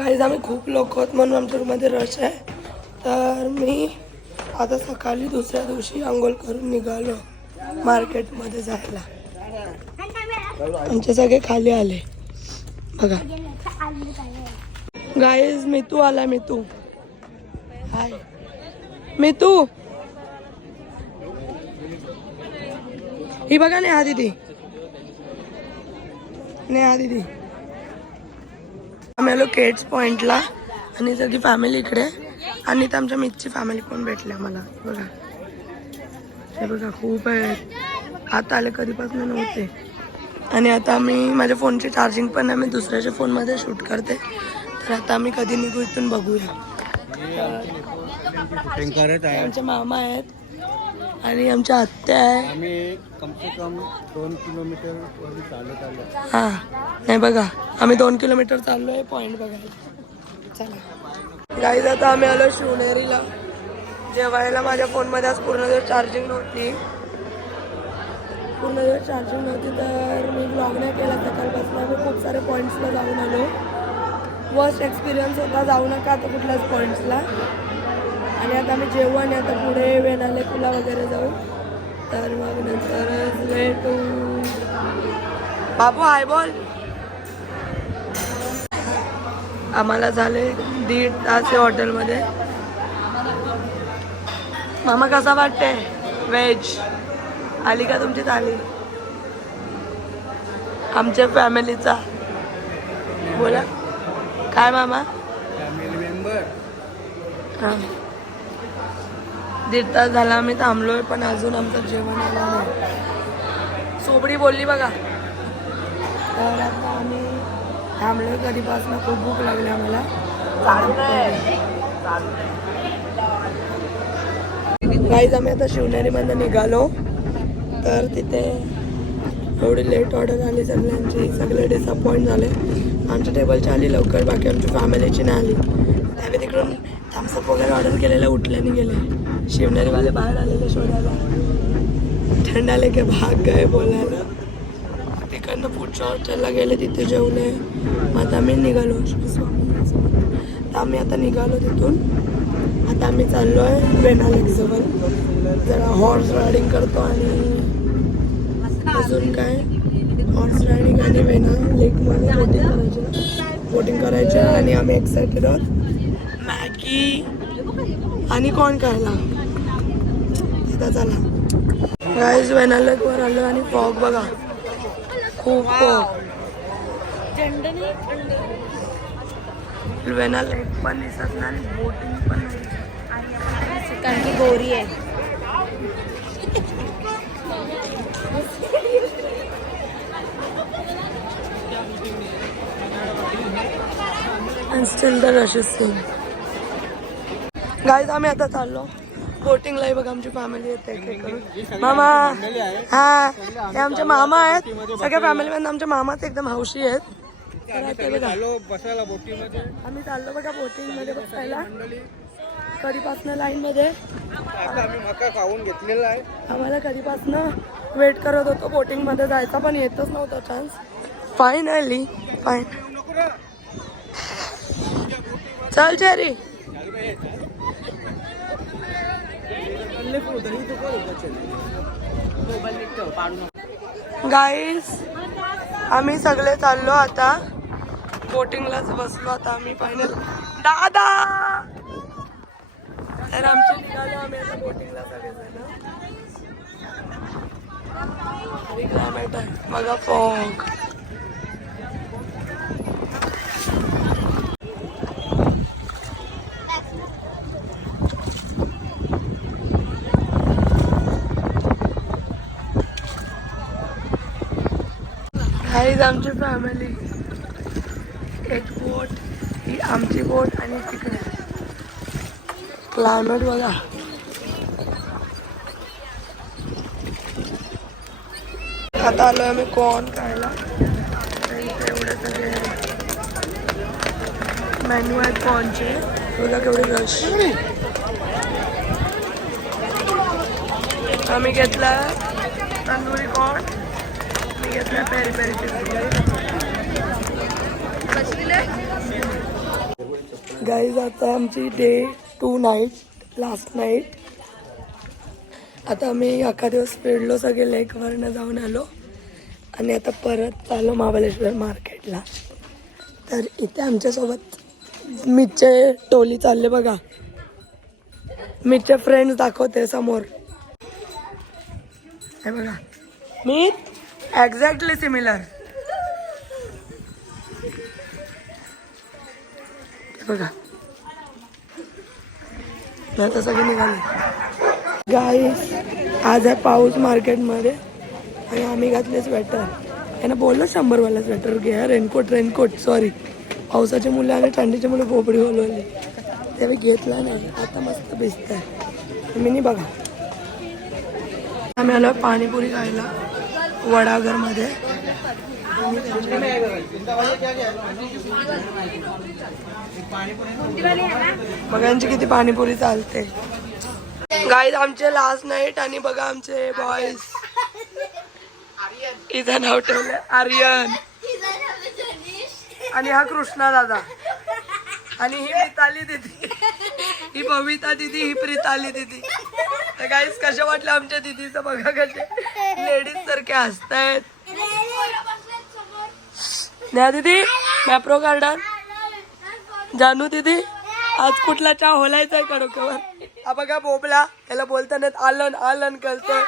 Guys आम्ही खूप लोक आहोत म्हणून आमच्या रूममध्ये रश आहे. तर मी आता सकाळी दुसऱ्या दिवशी आंघोळ करून निघालो मार्केटमध्ये जायला. आमचे सगळे खाली आले बघा. गाईज मितू आला. मितू हाय. मितू ही बघा नेहा दीदी. नेहा दीदी आम्ही आलो केट्स पॉइंटला आणि सगळी फॅमिली इकडे. आणि तर आमच्या मितची फॅमिली पण भेटली आम्हाला. बघा हे बघा खूप आहेत. आता आले कधीपासून नव्हते. आणि आता मी माझ्या फोनची चार्जिंग पण नाही, मी दुसऱ्याच्या फोनमध्ये शूट करते. तर आता आम्ही कधी निघू इथून बघूया. आमचे मामा आहेत आणि आमच्या आत्या आहे. आम्ही कम से कम 2 किलोमीटर वरती चालत आलो. हां नाही बघा आम्ही 2 किलोमीटर चाललो आहे पॉईंट बघायला. चला गाईज आता आम्ही आलो शिवनेरीला जेवायला. माझ्या फोनमध्ये आज पूर्ण दिवस चार्जिंग नव्हती. तर मी ब्लॉग नाही केला सकाळपासून. आम्ही खूप सारे पॉईंट्सला जाऊन आलो. वर्स्ट एक्सपिरियन्स होता. जाऊ नका आता कुठल्याच पॉईंट्सला. आणि आता आम्ही जेवण आता पुढे वेणाले कुला वगैरे जाऊ. तर मग नंतर भेटू. बाबू हाय बोल. आम्हाला झाले 1.5 तास हॉटेलमध्ये. मामा कसा वाटते व्हेज? आली का तुमची थाली? आमच्या फॅमिलीचा बोला काय मामा? Family member. हां 1.5 तास झाला आम्ही थांबलोय पण अजून आमचं जेवण आलं नाही. सोबडी बोलली बघा. तर आता आम्ही थांबलोय कधीपासून. खूप भूक लागली आम्हाला. गाईज आम्ही आता शिवनेरीमध्ये निघालो. तर तिथे एवढी लेट ऑर्डर आली सगळ्यांची. सगळे डिसअपॉइंट झाले. आमच्या टेबलची आली लवकर, बाकी आमच्या फॅमिलीची नाही आली. त्यावेळी तिकडून थम्सअप वगैरे ऑर्डर केलेलं उठल्याने गेले. शिवनेरीवाले बाहेर आलेले शोधायला. थंड आले की भाग गए बोलायला. तिकडनं पुढच्या हॉटेलला गेले, तिथे जेवले. मग आता आम्ही निघालो. तर आम्ही आता निघालो तिथून. आता आम्ही चाललो आहे वेणा लेकजवळ. जरा हॉर्स रायडिंग करतो आणि अजून काय हॉर्स रायडिंग आणि वेणा लेकमध्ये बोटिंग करायचं. आणि आम्ही एक्सायटेड आहोत. मॅगी आणि कॉर्न खायला. आता चला गाईज वेणा लेकवर आलो आणि फॉग बघा खूप फॉग. वेणा लेक पण दिसत नाही आणि बोटिंग पण नाही कारण की गोरी आहे. and still the rush is seen. Guys आम्ही आता चाललो बोटिंगला. बघा आमची फॅमिली येते. मामा हा हे आमचे मामा आहेत. सगळ्या फॅमिलीमध्ये आमच्या मामाच एकदम हौशी आहेत. बसायला बोटीमध्ये आम्ही चाललो बघा बोटिंग मध्ये बसायला. कधीपासनं लाईन मध्ये. आता आम्ही मका खाऊन घेतलेला आहे. आम्हाला कधीपासनं वेट करत होतो बोटिंग मध्ये जायचा पण येतच नव्हता चान्स. Finally fine. चल चेरी. गाईज आम्ही सगळे चाललो आता बोटिंगलाच बसलो. आता आम्ही फायनल दादा. तर आमचे निघालो आम्ही आता बोटिंगला सगळेजण. क्लायमेट आहे बघा फॉग. गाईज आमची फॅमिली. एक बोट ही आमची बोट आणि तिकडे क्लायमेट बघा. आता आलो आम्ही कॉर्न खायला. एवढे सगळे मेन्यू आहेत कॉर्नचे. बघा केवढे रश. आम्ही घेतला तंदुरी कॉर्न. मी घेतला पेरी पेरी चिकन. गाईज आता आमची डे 2 नाईट लास्ट नाईट. आता आम्ही अख्खा दिवस फिरलो, सगळे लेकवरनं जाऊन आलो आणि आता परत चाललो महाबळेश्वर मार्केटला. तर इथे आमच्यासोबत मीचे टोली चालले बघा. मीचे फ्रेंड्स दाखवते समोर. हे बघा मी एक्झॅक्टली सिमिलर. बघा आता सगळे निघाले. गाईस आज आहे पाऊस मार्केटमध्ये आणि आम्ही घातले स्वेटर. यांना बोललो 100वाला स्वेटर घ्या. Raincoat sorry. पावसाची मुलं आणि थंडीची मुलं पोपडी बोलवली ते मी घेतला नाही. आता मस्त भिजत आहे. मी नाही बघा. आम्ही आलो पाणीपुरी खायला वडागरमध्ये. बघा यांची किती पाणीपुरी चालते. गाईज आमचे लास्ट नाईट आणि बघा आमचे बॉयज. इथं नाव ठेवलं आर्यन आणि हा कृष्णा दादा आणि ही प्रिताली दिदी, ही बबिता दिदी, ही प्रिताली दिदी. तर गाईज कशा वाटलं आमच्या दिदीचं बघा कसे लेडीज सारखे हसतायत. न्या दीदी मॅप्रो गार्डन. जानू दीदी आज कुठला चहा होलायचा आहे का डोक्यावर. हा बघा बोबला, याला बोलताना आलन कळतंय.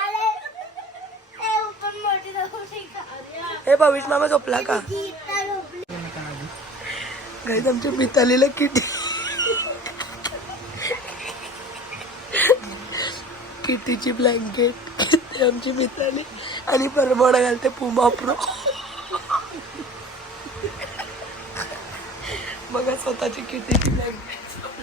हे भविष्य मामा झोपला का. गाईज आमच्या मितालीला किटीची ब्लँकेट आमची मिताली आणि परमोडा घालते पुमा प्रो. बघा स्वतःची किटीची ब्लँकेट.